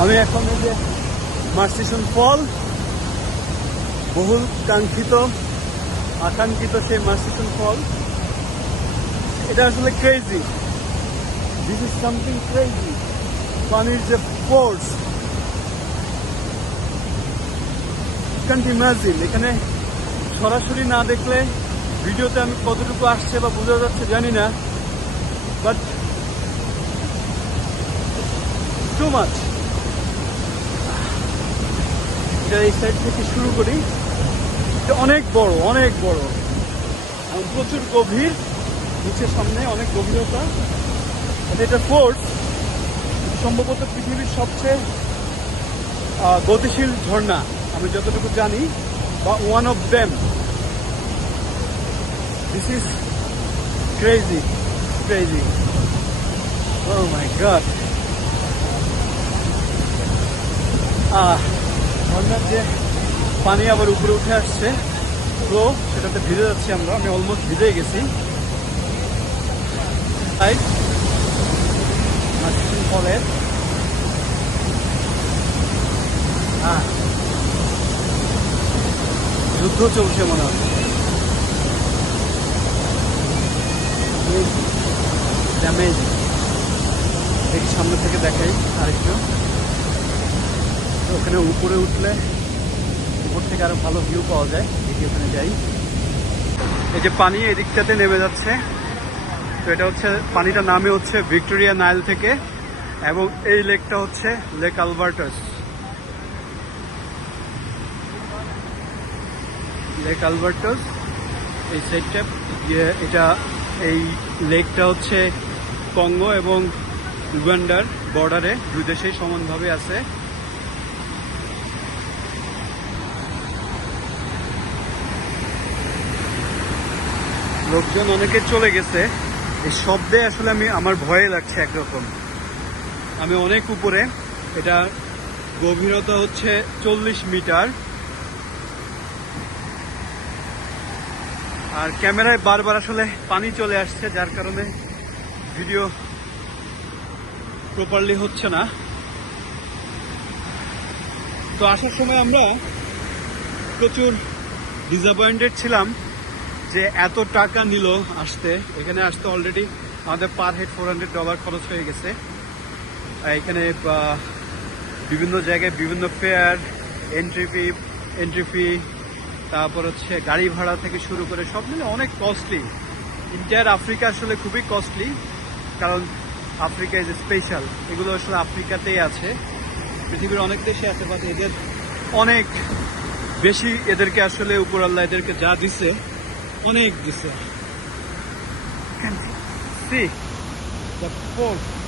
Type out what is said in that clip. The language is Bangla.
আমি এখন এই যে মার্সিসন ফল, বহুল কাঙ্ক্ষিত আকাঙ্ক্ষিত সেই মার্সিসন ফল, এটা আসলে crazy. This is something crazy. পানির যে ফোর্স, ক্যান্ট ইমাজিন। এখানে সরাসরি না দেখলে ভিডিওতে আমি কতটুকু আসছে বা বোঝা যাচ্ছে জানি না, বাট টু মাচ। এই সাইড থেকে শুরু করি, এটা অনেক বড়, অনেক বড়, প্রচুর গভীর, নিচের সামনে অনেক গভীরতা। এটা ফোর্স সম্ভবত পৃথিবীর সবচেয়ে গতিশীল ঝর্ণা আমি যতটুকু জানি, বা one of them. This is crazy, crazy. Oh my God! ঝর্ণার যে পানি আবার উপরে উঠে আসছে, ফ্লো, সেটাতে ভিজে যাচ্ছি আমরা। আমি অলমোস্ট ভিজে গেছি। তাই মার্সিসন ফলের যুদ্ধ চলছে মনে হয়। ড্যামেজ দেখি সামনে থেকে দেখাই আরেকটু। ওখানে উপরে উঠলে উপর থেকে আরো ভালো ভিউ পাওয়া যায়। দেখি ওখানে যাই। এই যে পানি এদিকটাতে নেমে যাচ্ছে, তো এটা হচ্ছে পানিটা নামে হচ্ছে ভিক্টোরিয়া নাইল থেকে, এবং এই লেকটা হচ্ছে লেক আলবার্টাস। লেক আলবার্টাস এই সাইডটা, এটা এই লেকটা হচ্ছে কঙ্গো এবং উগান্ডার বর্ডারে, দুই দেশেই সমানভাবে আছে। লোকজন অনেকে চলে গেছে। এই শব্দে আসলে আমার ভয়ে লাগছে একরকম। আমি অনেক উপরে, এটা গভীরতা হচ্ছে 40 মিটার। আর ক্যামেরায় বারবার আসলে পানি চলে আসছে, যার কারণে ভিডিও প্রপারলি হচ্ছে না। তো আসার সময় আমরা প্রচুর ডিসঅ্যাপয়েন্টেড ছিলাম যে এত টাকা নিল আসতে। এখানে আসতে অলরেডি আমাদের পার হেড $400 খরচ হয়ে গেছে। এখানে বিভিন্ন জায়গায় বিভিন্ন ফেয়ার, এন্ট্রি ফি, তারপর হচ্ছে গাড়ি ভাড়া থেকে শুরু করে সব মিলে অনেক কস্টলি। ইন্টায়ার আফ্রিকা আসলে খুবই কস্টলি, কারণ আফ্রিকা ইজ স্পেশাল। এগুলো আসলে আফ্রিকাতেই আছে, পৃথিবীর অনেক দেশে আছে, বাট এদের অনেক বেশি। এদেরকে আসলে উপর আল্লাহ এদেরকে যা দিছে অনেক দিছে। See the force